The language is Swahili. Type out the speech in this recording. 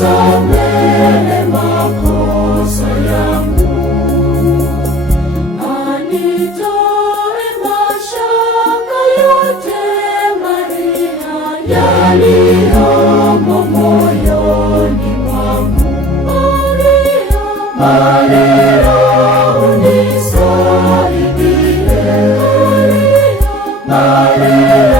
nisamehe makosa yangu, anitoe mashaka yote Maria yaliyomo moyoni mwangu. Maria unisaidie, Maria